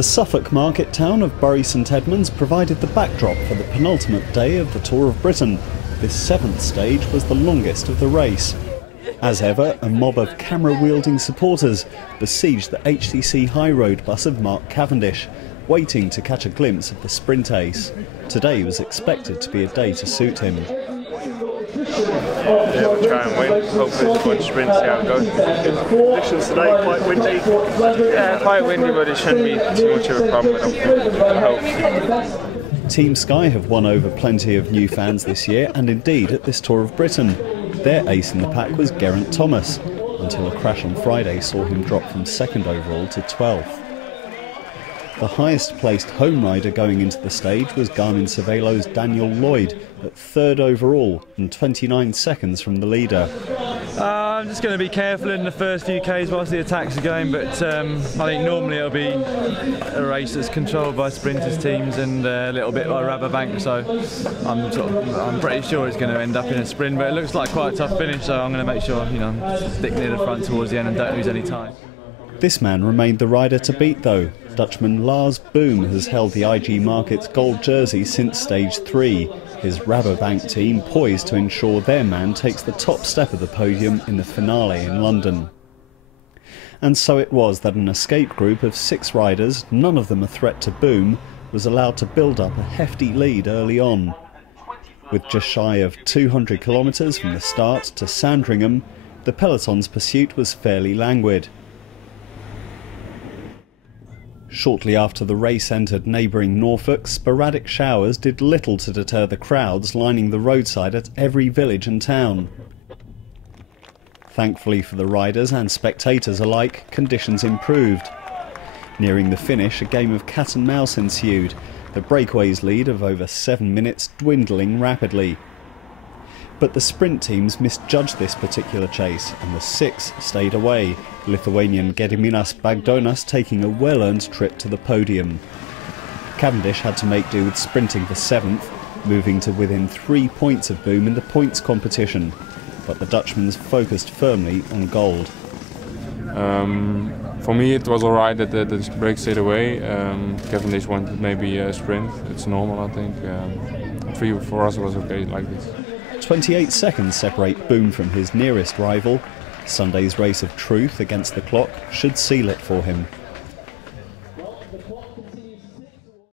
The Suffolk market town of Bury St Edmunds provided the backdrop for the penultimate day of the Tour of Britain. This seventh stage was the longest of the race. As ever, a mob of camera-wielding supporters besieged the HTC High Road bus of Mark Cavendish, waiting to catch a glimpse of the sprint ace. Today was expected to be a day to suit him. Yeah, we'll try and win. Hopefully it's a good sprint, see how it goes. Conditions today quite windy. Yeah, quite windy, but it shouldn't be too much of a problem, I hope. Team Sky have won over plenty of new fans this year, and indeed at this Tour of Britain. Their ace in the pack was Geraint Thomas, until a crash on Friday saw him drop from 2nd overall to 12th. The highest placed home rider going into the stage was Garmin Cervelo's Daniel Lloyd at 3rd overall and 29 seconds from the leader. I'm just going to be careful in the first few Ks whilst the attacks are going, but I think normally it'll be a race that's controlled by sprinters teams and a little bit by Rabobank, so I'm pretty sure it's going to end up in a sprint, but it looks like quite a tough finish, so I'm going to make sure, stick near the front towards the end and don't lose any time. This man remained the rider to beat though. Dutchman Lars Boom has held the IG Markets gold jersey since stage 3. His Rabobank team poised to ensure their man takes the top step of the podium in the finale in London. And so it was that an escape group of 6 riders, none of them a threat to Boom, was allowed to build up a hefty lead early on. With just shy of 200 kilometres from the start to Sandringham, the peloton's pursuit was fairly languid. Shortly after the race entered neighbouring Norfolk, sporadic showers did little to deter the crowds lining the roadside at every village and town. Thankfully for the riders and spectators alike, conditions improved. Nearing the finish, a game of cat and mouse ensued, the breakaways lead of over 7 minutes dwindling rapidly. But the sprint teams misjudged this particular chase, and the 6 stayed away, Lithuanian Gediminas Bagdonas taking a well-earned trip to the podium. Cavendish had to make do with sprinting for 7th, moving to within 3 points of Boom in the points competition, but the Dutchman's focused firmly on gold. For me it was alright that the break stayed away. Cavendish wanted maybe a sprint, it's normal I think. For us it was okay like this. 28 seconds separate Boom from his nearest rival. Sunday's race of truth against the clock should seal it for him.